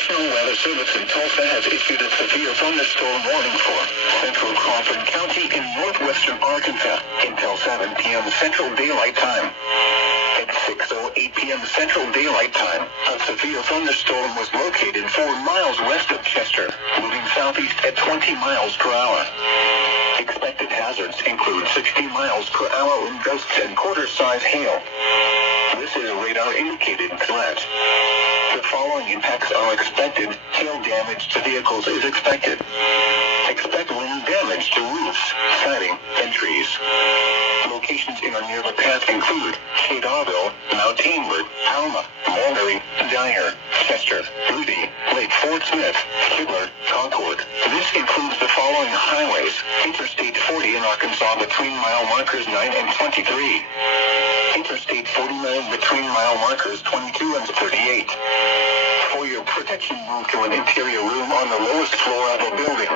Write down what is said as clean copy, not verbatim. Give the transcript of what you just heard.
National Weather Service in Tulsa has issued a severe thunderstorm warning for central Crawford County in northwestern Arkansas until 7 p.m. Central Daylight Time. At 6:08 p.m. Central Daylight Time, a severe thunderstorm was located 4 miles west of Chester, moving southeast at 20 miles per hour. Expected hazards include 60 miles per hour wind gusts and quarter-size hail. This is a radar-indicated threat. The following impacts are expected. Hail damage to vehicles is expected. Expect wind damage to roofs, siding, and trees. Locations in or near the path include Shadawville, Mount Ainwood, Alma, Mulberry, Dyer, Chester, Rudy, Lake Fort Smith, Kibler, Concord. This includes the following highways: Interstate 40 in Arkansas between mile markers 9 and 23. Interstate 49 between mile markers 22 and 38. For your protection, move to an interior room on the lowest floor of a building.